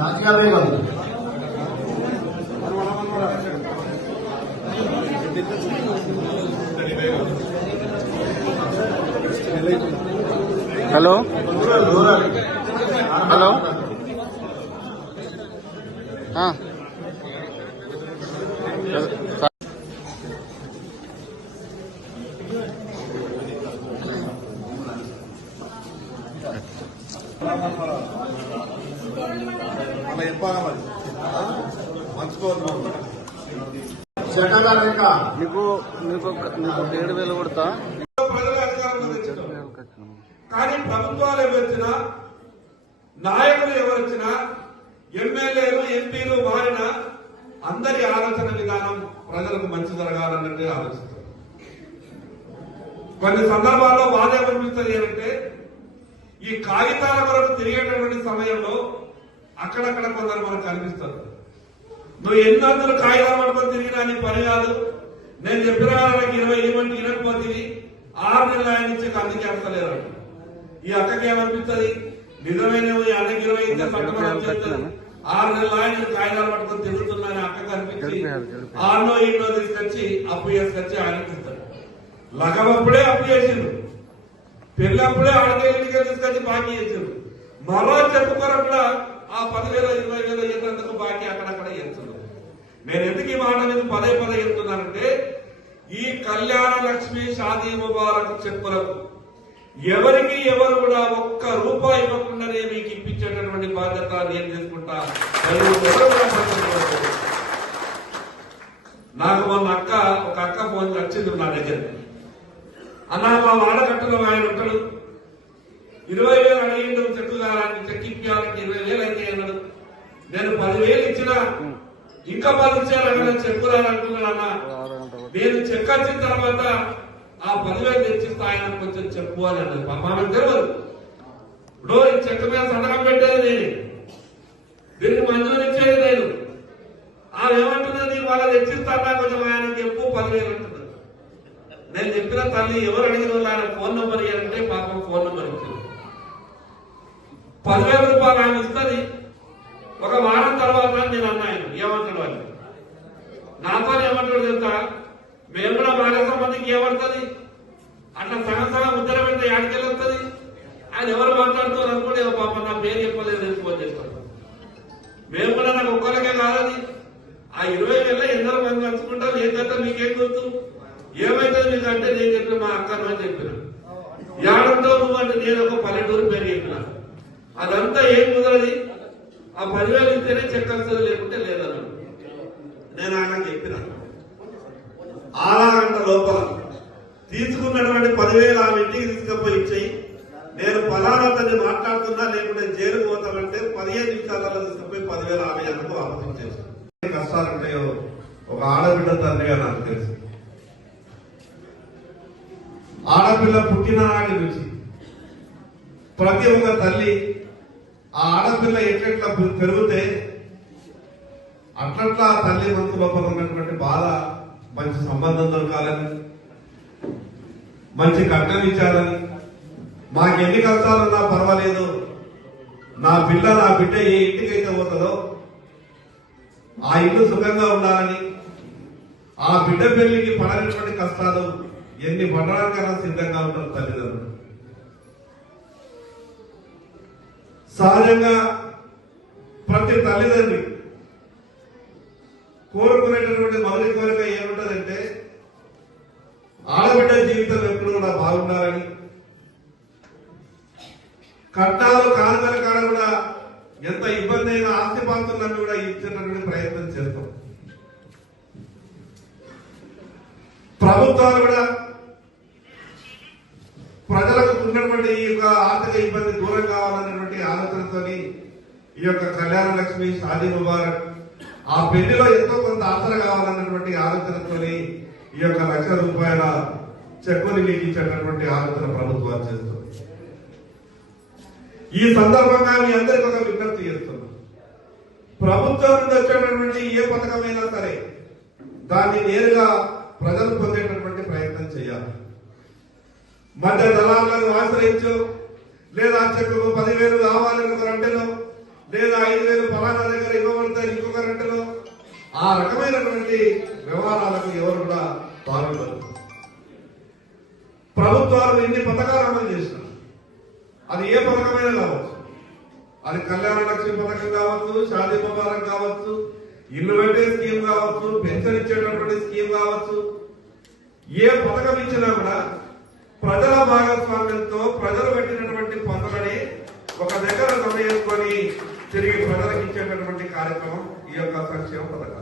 నాచిగా వేయగలదు hello hello అలా చెప్పాలా మరి? మంచుకోవాలి చెట్టగా లెక్క నీకు నీకు ఒక- నీకు ఒక ఏడు వేలు కొడతా. కానీ ప్రభుత్వాలు ఎవరొచ్చినా నాయకులు ఎవరొచ్చినా ఎమ్మెల్యేలు ఎంపీలు మారినా అందరి ఆలోచన విధానం ప్రజలకు మంచి జరగాలన్నట్టే ఆలోచిస్తారు కొన్ని సందర్భాల్లో బాధ ఏమనిపిస్తుంది ఏంటంటే ఈ కాగితాల కొరకు తిరిగేటటువంటి సమయంలో అక్కడక్కడ కొందరు మనకు కనిపిస్తారు. నువ్వు ఎన్ని వందలు కాగితాలు పట్టుకొని తిరిగినా నీ పని కాదు. నేను చెప్పిన వాళ్ళకి ఇరవై ఇవ్వండి ఇవ్వకపోతుంది ఆరు నెలల ఆయన నుంచి అందుకే అర్థలేరు ఈ అక్కకి ఏమనిపిస్తుంది? నిజమైన అన్నకి ఇరవై పట్టణం వచ్చేస్తుంది ఆరు నెలల ఆయన కాగితాలు పట్టుకొని తిరుగుతున్నాను అక్కకి అనిపించి ఆరునో ఇంట్లో తీసుకొచ్చి అప్పు చేసుకొచ్చి ఆయనకి ఇస్తాడు. లగమప్పుడే అప్పు చేసిండు. పెళ్ళప్పుడే ఆడకేళ్ళకి తీసుకొచ్చి బాకీ చేసిండు. మరో చెప్పుకోరప్పుడు ఆ పదివేల ఇరవై వేల ఇచ్చినందుకు బాకీ అక్కడక్కడ చేస్తున్నారు నేను ఎందుకు ఈ మాట మీద పదే పదే చెప్తున్నానంటే ఈ కళ్యాణ లక్ష్మి షాదీ ముబారక్ చెప్పులకు ఎవరికి ఎవరు కూడా ఒక్క రూపాయి ఇవ్వకుండానే మీకు ఇప్పించేటటువంటి బాధ్యత నేను తీసుకుంటా. నాకు మొన్న అక్క ఒక అక్క ఫోన్ వచ్చింది నా దగ్గర అన్న మా వాడకట్టులో ఆయన ఉంటాడు. ఇరవై వేలు అడిగిండు చెట్లు కావాలని చెక్ ఇప్పించాలంటే ఇరవై వేలు అయితే అన్నాడు నేను పదివేలు ఇచ్చిన. ఇంకా పది ఇచ్చారు అక్కడ చెక్కు రాలంటున్నాడు నేను చెక్ వచ్చిన తర్వాత ఆ పదివేలు తెచ్చిస్తా ఆయన కొంచెం చెప్పు అని అన్నది. పాప తెలియదు ఇప్పుడు ఈ చెక్క మీద సంతకం పెట్టేది నేను. దీనికి మంజూరు ఇచ్చేది నేను ఆమె ఏమంటున్నది వాళ్ళ తెచ్చిస్తానా కొంచెం ఆయన చెప్పు పదివేలు అంటున్నది నేను చెప్పిన తల్లి ఎవరు అడిగిన వాళ్ళు ఆయన ఫోన్ నెంబర్ ఇవ్వాలంటే పాపం ఫోన్ నెంబర్ ఇచ్చింది పదివేల రూపాయలు ఆయన ఇస్తుంది ఒక వారం తర్వాత నేను అన్నాను ఏమంటాడు అని. నాతో ఏమంటాడు తెలుసా? మేము కూడా బాగా మందికి ఏమడుతుంది? అట్లా సగం సగం ముద్ర పెడితే ఆడికెళ్ళి వస్తుంది ఆయన ఎవరు మాట్లాడుతున్నారు అనుకుంటే పాప నా పేరు చెప్పలేదు నేను ఫోన్ చేస్తాను మేము కూడా నాకు ఒక్కరికే కాదని ఆ ఇరవై వేల ఎందరో మంది పంచుకుంటారు ఏంటంటే మీకేం గుర్తు? ఏమైతుంది మీకు అంటే నేను చెప్పిన మా అక్కను అని చెప్పిన. ఏడంతో నువ్వు అంటే నేను ఒక పల్లెటూరు అదంతా ఏం కుదరది ఆ పదివేలు ఇస్తేనే చెక్ వస్తుంది లేకుంటే లేదన్నాడు నేను ఆయన చెప్పిన? ఆరా గంట లోపల తీసుకున్నటువంటి పదివేలు ఆమె ఇంటికి తీసుకపోయి ఇచ్చేయి. నేను పలానాతని మాట్లాడుతున్నా లేకుంటే జైలు పోతానంటే పదిహేను నిమిషాలలో తీసుకుపోయి పదివేలు ఆమె అనుకో ఆలోచించేసి కష్టాలు ఉంటాయో ఒక ఆడబిడ్డ తండ్రిగా నాకు తెలుసు. ఆడపిల్ల పుట్టిన నాటి నుంచి ప్రతి ఒక్క తల్లి ఆ ఆడపిల్ల ఎట్లెట్లా పెరిగితే అట్లట్లా ఆ తల్లి మనసు లోపల ఉన్నటువంటి బాధ మంచి సంబంధం దొరకాలని మంచి కట్నం ఇచ్చారని మాకు ఎన్ని కష్టాలున్నా పర్వాలేదు. నా పిల్ల నా బిడ్డ ఏ ఇంటికైతే పోతుందో ఆ ఇల్లు సుఖంగా ఉండాలని ఆ బిడ్డ పెళ్ళికి పడనటువంటి కష్టాలు ఎన్ని పడడానికైనా సిద్ధంగా ఉంటారు తల్లిదండ్రులు. సహజంగా ప్రతి తల్లిదండ్రి కోరుకునేటటువంటి మొదటి కోరిక ఏముంటుందంటే ఆడబిడ్డ జీవితం ఎప్పుడు కూడా బాగుండాలని. కట్టాలు కానుకల కాడ కూడా ఎంత ఇబ్బంది అయినా ఆస్తిపాస్తులను కూడా ఇచ్చేటటువంటి ప్రయత్నం చేస్తాం. ప్రభుత్వాలు కూడా ప్రజలకు ఉన్నటువంటి ఈ యొక్క ఆర్థిక ఇబ్బంది దూరం కావాలనే ఈ యొక్క కళ్యాణ లక్ష్మి షాదీ ముబారక్ ఆ పెళ్ళిలో ఎంతో కొంత ఆసర కావాలన్నటువంటి ఆలోచనతోని ఈ యొక్క లక్ష రూపాయల చెక్కుని మీకు ఇచ్చేటటువంటి ఆలోచన ప్రభుత్వాలు చేస్తుంది. ఈ సందర్భంగా మీ అందరికి ఒక విజ్ఞప్తి చేస్తున్నాం. ప్రభుత్వం నుండి వచ్చేటటువంటి ఏ పథకమైనా సరే దాన్ని నేరుగా ప్రజలు పొందేటటువంటి ప్రయత్నం చేయాలి. మధ్య దళాలను ఆశ్రయించు లేదా చెక్కుకు పదివేలు కావాలని ఒక అంటేనో లేదా ఐదు వేలు ఆ రకమైనటువంటి వ్యవహారాలకు ఎవరు కూడా పాల్గొనరు ప్రభుత్వాలు ఎన్ని పథకాలు అమలు చేసినా అది ఏ పథకమైనా కావచ్చు. అది కళ్యాణ లక్ష్మి పథకం కావచ్చు షాదీ ముబారక్ కావచ్చు ఇల్లు పెట్టే స్కీమ్ కావచ్చు పెన్షన్ ఇచ్చేటటువంటి స్కీమ్ కావచ్చు. ఏ పథకం ఇచ్చినా కూడా ప్రజల భాగస్వామ్యంతో ప్రజలు పెట్టినటువంటి పనులని ఒక దగ్గర సమయించుకొని తిరిగి ప్రజలకు ఇచ్చేటటువంటి కార్యక్రమం ఈ యొక్క సంక్షేమ పథకాలు.